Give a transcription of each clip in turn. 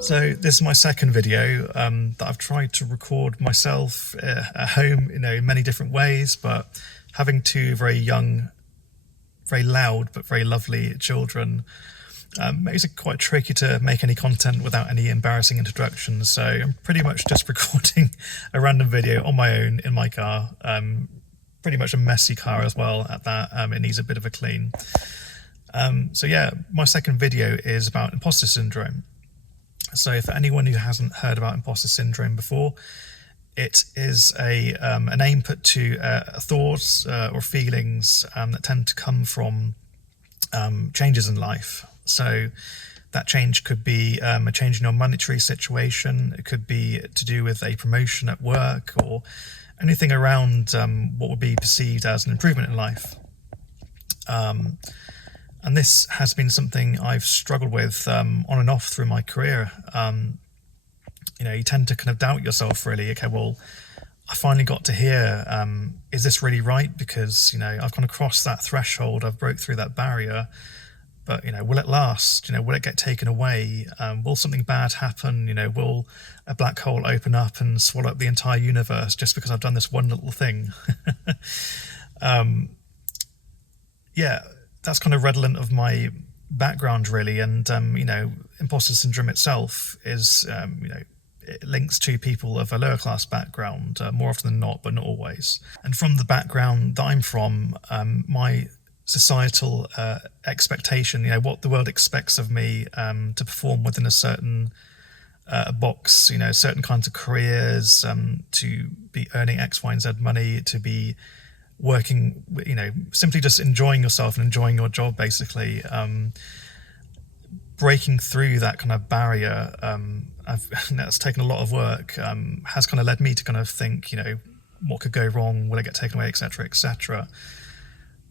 So this is my second video that I've tried to record myself at home, in many different ways, but having two very young, very loud, but very lovely children makes it quite tricky to make any content without any embarrassing introductions. So I'm pretty much just recording a random video on my own in my car, pretty much a messy car as well at that. It needs a bit of a clean. So yeah, my second video is about imposter syndrome. So for anyone who hasn't heard about imposter syndrome before, it is a name put to thoughts or feelings that tend to come from changes in life. So that change could be a change in your monetary situation. It could be to do with a promotion at work or anything around what would be perceived as an improvement in life. And this has been something I've struggled with on and off through my career. You tend to kind of doubt yourself, really. Okay, well, I finally got to here. Is this really right? Because, I've kind of crossed that threshold. I've broke through that barrier. But, will it last? Will it get taken away? Will something bad happen? Will a black hole open up and swallow up the entire universe just because I've done this one little thing? Yeah. That's kind of redolent of my background, really. And, imposter syndrome itself is, it links to people of a lower class background more often than not, but not always. And from the background that I'm from, my societal expectation, what the world expects of me to perform within a certain box, certain kinds of careers, to be earning X, Y, and Z money, to be working, simply just enjoying yourself and enjoying your job, basically. Breaking through that kind of barrier, that's taken a lot of work, has kind of led me to kind of think, what could go wrong? Will it get taken away, etc., etc.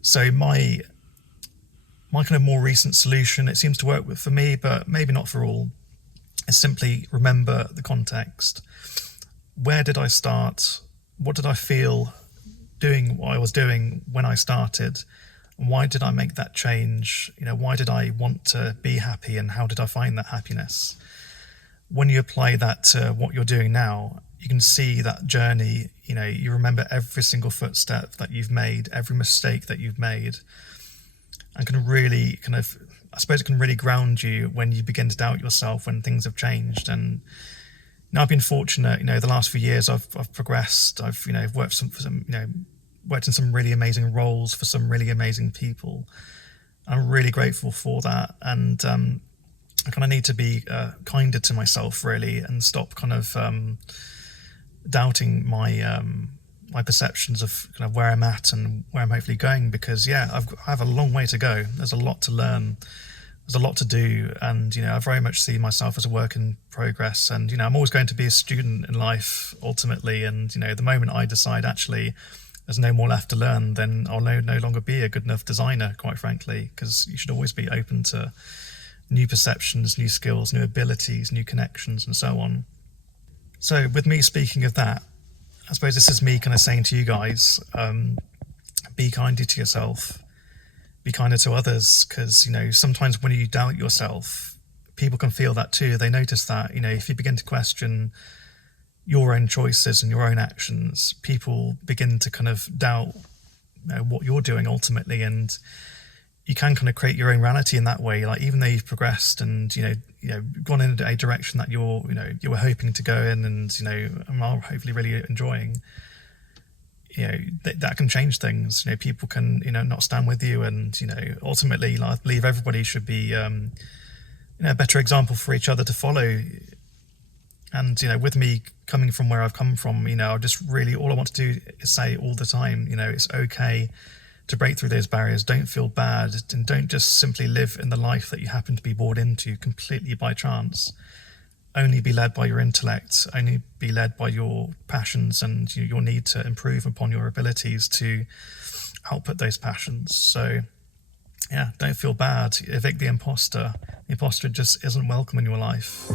So my kind of more recent solution, it seems to work for me, but maybe not for all, is simply remember the context. Where did I start? What did I feel doing what I was doing when I started? Why did I make that change? Why did I want to be happy, and how did I find that happiness? When you apply that to what you're doing now, you can see that journey. You remember every single footstep that you've made, every mistake that you've made, and can really I suppose it can really ground you when you begin to doubt yourself, when things have changed. And I've been fortunate, the last few years I've progressed. I've, worked in some really amazing roles for some really amazing people. I'm really grateful for that. And I kind of need to be kinder to myself, really, and stop kind of doubting my perceptions of kind of where I'm at and where I'm hopefully going. Because I have a long way to go. There's a lot to learn. There's a lot to do, and I very much see myself as a work in progress. And I'm always going to be a student in life ultimately. And the moment I decide actually there's no more left to learn, then I'll no longer be a good enough designer, quite frankly. Because you should always be open to new perceptions, new skills, new abilities, new connections, and so on. So with me speaking of that, I suppose this is me kind of saying to you guys, be kinder to yourself. Be kinder to others, because sometimes when you doubt yourself, people can feel that too. They notice that if you begin to question your own choices and your own actions, people begin to kind of doubt what you're doing ultimately, and you can kind of create your own reality in that way. Like, even though you've progressed and gone in a direction that you were hoping to go in, and are hopefully really enjoying, that can change things. People can not stand with you, and ultimately, I believe everybody should be a better example for each other to follow. And with me coming from where I've come from, I just really, all I want to do is say all the time, it's okay to break through those barriers. Don't feel bad, and don't just simply live in the life that you happen to be born into completely by chance. Only be led by your intellect, only be led by your passions and your need to improve upon your abilities to output those passions. So yeah, don't feel bad. Evict the imposter. The imposter just isn't welcome in your life.